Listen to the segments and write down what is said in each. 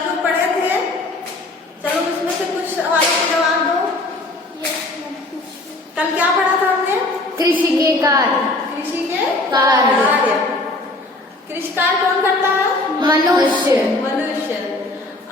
सब लोग पढ़े थे। चलो इसमें से कुछ सवालों के जवाब दो। कल क्या पढ़ा था हमने? कृषि के कार्य। कृषि के कार्य। कृषि कार्य कौन करता है? मनुष्य। मनुष्य।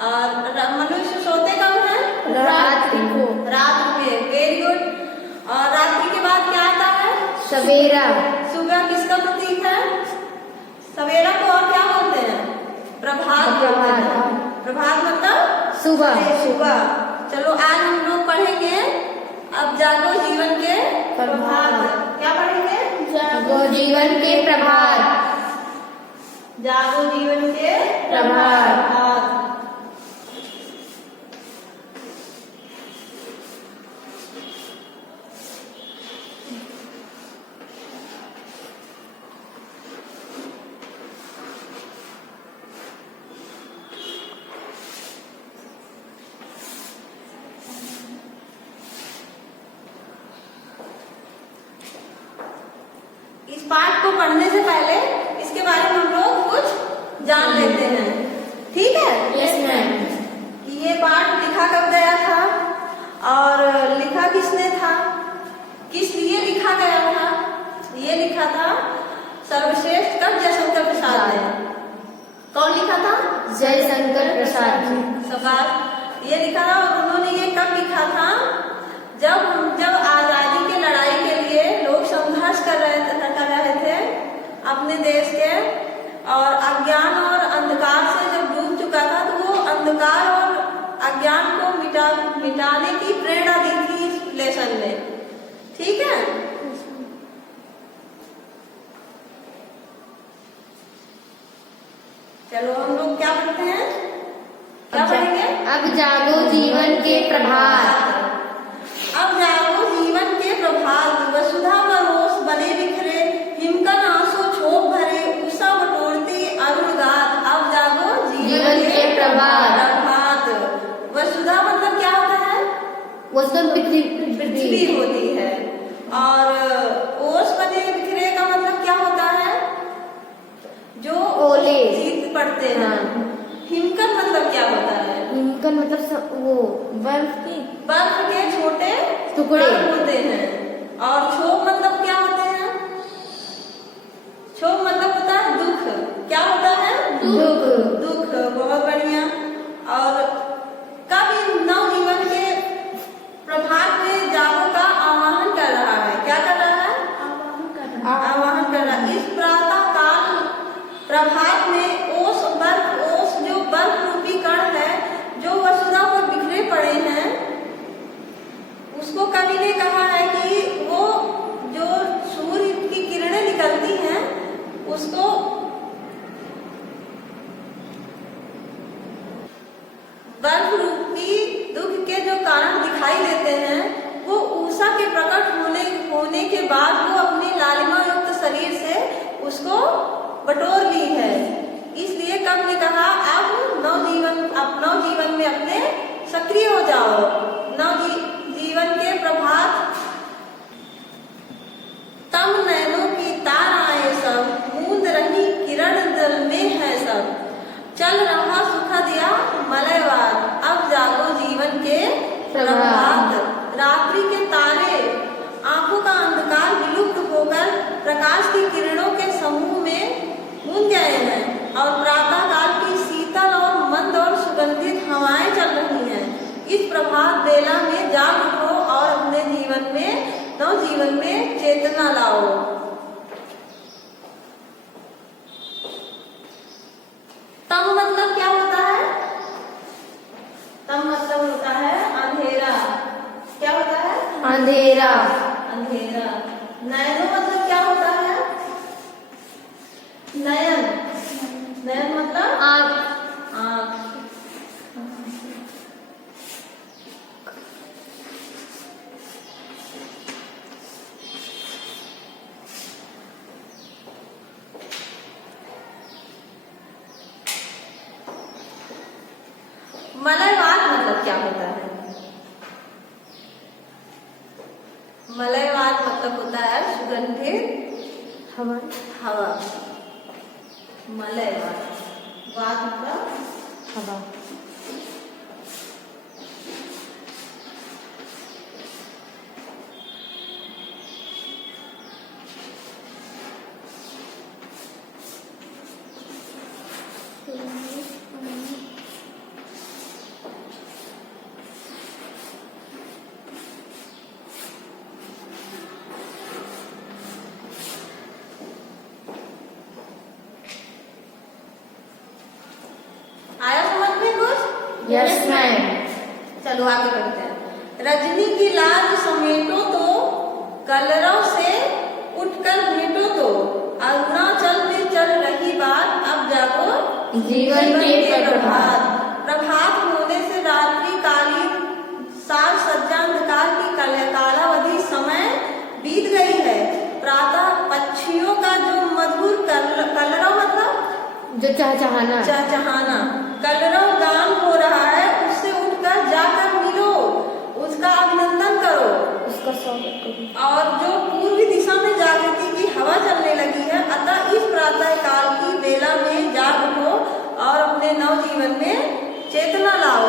और मनुष्य सोते कब है? रात्रि को। रात में। Very good. और रात्रि के बाद क्या आता है? सवेरा। सुबह किसका प्रतीक है? सवेरा को और क्या बोलते हैं? प्रभात बोलते हैं। प्रभात मतलब सुबह। सुबह। चलो आज हम लोग पढ़ेंगे अब जागो जीवन के प्रभात। क्या पढ़ेंगे? जागो जीवन के प्रभात। जागो जीवन के प्रभात। इस पाठ को पढ़ने से पहले इसके बारे में हम लोग कुछ जान लेते हैं। ठीक है? Yes ma'am. कि ये पाठ लिखा कब गया था और लिखा किसने था, किस लिए लिखा गया था? ये लिखा था सर्वश्रेष्ठ कवि जयशंकर प्रसाद ने। कौन लिखा था? जयशंकर प्रसाद जी। शाबाश। ये लिखा था और उन्होंने ये कब लिखा था? जब आजादी की लड़ाई के लिए लोग संघर्ष कर रहे थे अपने देश के, और अज्ञान और अंधकार से जब डूब चुका था तो वो अंधकार और अज्ञान को मिटाने की प्रेरणा दी थी इस लेसन ने। ठीक है? चलो हम लोग क्या पढ़ते हैं? क्या पढ़ेंगे? अब जागो जीवन के प्रभात। अब जागो जीवन के प्रभात। वसुधा बरोस बने बिखरे, हिमकन आंसू छोप भरे, उषा बटोरती अरुण गात। अब जागो जीवन के प्रभात। वसुधा मतलब क्या होता है? वसुधा पृथ्वी होती है। और ओस बने बिखरे का मतलब क्या होता है? जो ओले शीत पड़ते हैं। हिमकन मतलब क्या होता है? हिमकन मतलब वो बर्फ के छोटे टुकड़े होते हैं। और क्षोभ मतलब क्या होते हैं? क्षोभ मतलब होता है दुख। क्या होता है? दुख। बहुत बढ़िया। और कब नवजीवन के प्रभात में जागो का आवाहन कर रहा है? क्या कर रहा है? आवाहन कर रहा है। इस प्रातः काल प्रभात में ओस जो बर्फ रूपी कण है, जो वसुधा पर बिखरे पड़े हैं, उसको कवि ने कहा है कि वो जो सूर्य की किरणें निकलती हैं उसको बर्फ रूपी दुख के जो कारण दिखाई देते हैं, वो उषा के प्रकट होने के बाद वो अपने लालिमा युक्त शरीर से उसको बटोर ली है। इसलिए कवि ने कहा अब नवजीवन में अपने सक्रिय हो जाओ। जीवन के प्रभात। तम नैनों की ताराएं सब, मूंद रही किरण जल में है सब, चल रहा सुखा दिया मलयवाद। अब जागो जीवन के प्रभात। रात्रि के तारे आंखों का अंधकार विलुप्त होकर प्रकाश की किरणों के समूह में गूंज गए हैं, और प्रातः काल की शीतल और मंद और सुगंधित हवाएं चल रही हैं। इस प्रभात बेला में जाग उठो और अपने नवजीवन में चेतना लाओ। तम मतलब क्या होता है? तम मतलब होता है अंधेरा। क्या होता है? अंधेरा। नयनो मतलब क्या होता है? नयन मतलब आँख। मलयवाद मतलब क्या होता है? मलयवाद मतलब होता है सुगंधित हवा। मलयवाद। वाद मतलब हवा। Yes ma'am. चलो आगे बढ़ते हैं। रजनी की लाज समेटो तो, कलरव से उठकर भेंटो तो, अरुणाचल में चल रही बात, अब जागो जीवन के प्रभात। प्रभात होने से रात्रि कालीन साज सज्जा अंधकार की कालावधि समय बीत गई है। प्रातः पक्षियों का जो मधुर कलरव मतलब जो चहचहाना, चहचहाना कलरव गान हो रहा है, उससे उठकर जाकर मिलो, उसका अभिनंदन करो, उसका स्वागत करो। और जो पूर्वी दिशा में जागृति की हवा चलने लगी है, अतः इस प्रातः काल की बेला में जाग उठो और अपने नव जीवन में चेतना लाओ।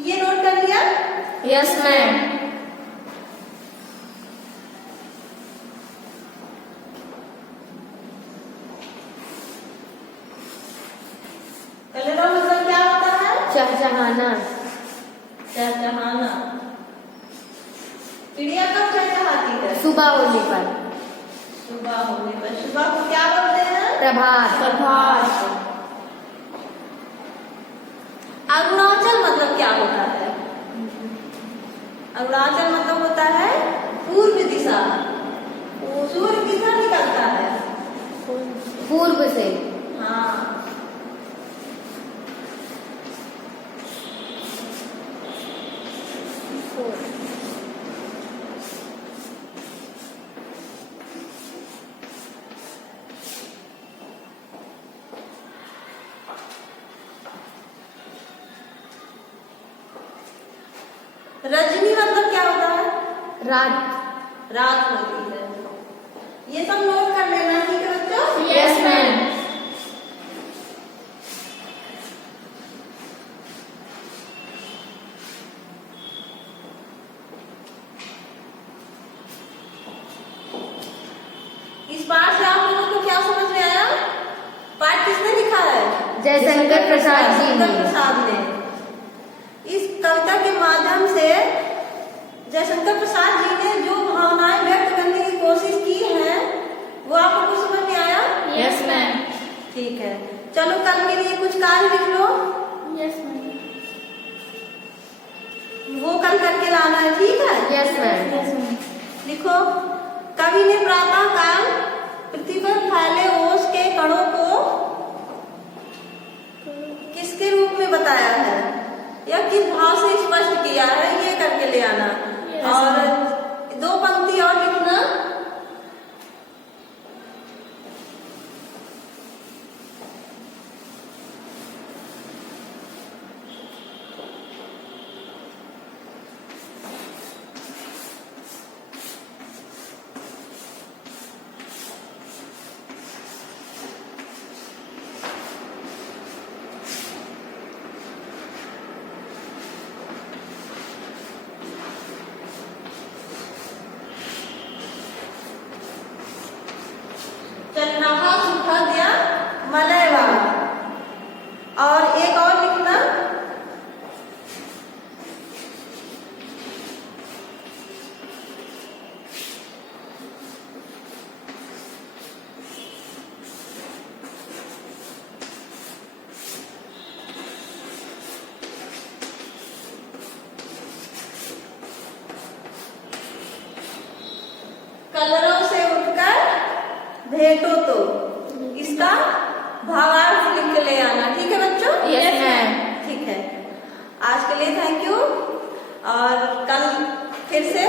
ये नोट कर लिया? Yes ma'am. कलरव मतलब क्या होता है? चहचहाना। चहचहाना। चिड़िया कब चहचहाती है? सुबह होने पर। सुबह होने पर। सुबह को क्या बोलते हैं? प्रभात। प्रभात। अरुणाचल मतलब क्या होता है? अरुणाचल मतलब होता है पूर्व दिशा। सूर्य किधर निकलता है? पूर्व से। हाँ। रजनी मतलब क्या होता है? रात। रात होती है। ये सब नोट कर लेना, ठीक है बच्चों? Yes ma'am. इस पाठ से आप लोगों को क्या समझ में आया? पाठ किसने लिखा है? जयशंकर प्रसाद जी ने। जयशंकर प्रसाद ने। इस कविता के माध्यम से जयशंकर प्रसाद जी ने जो भावनाएं व्यक्त करने की कोशिश की है, वो आप लोगों को समझ में आया? Yes ma'am. ठीक है, चलो कल के लिए कुछ कार्य लिख लो। Yes ma'am. वो कल करके लाना है, ठीक है? Yes ma'am. लिखो। कवि ने प्रातः काल पृथ्वी पर फैले ओस के कणों को किसके रूप में बताया है या किस भाव से स्पष्ट किया है, ये करके ले आना। और 2 पंक्ति और लिखना। चंद्रहा सुखद या मलयवान। और एक और लिखना। कलरों से उठकर भेंटो तो, इसका भावार्थ लिख के ले आना, ठीक है बच्चों? Yes ma'am. ठीक है, आज के लिए थैंक यू और कल फिर से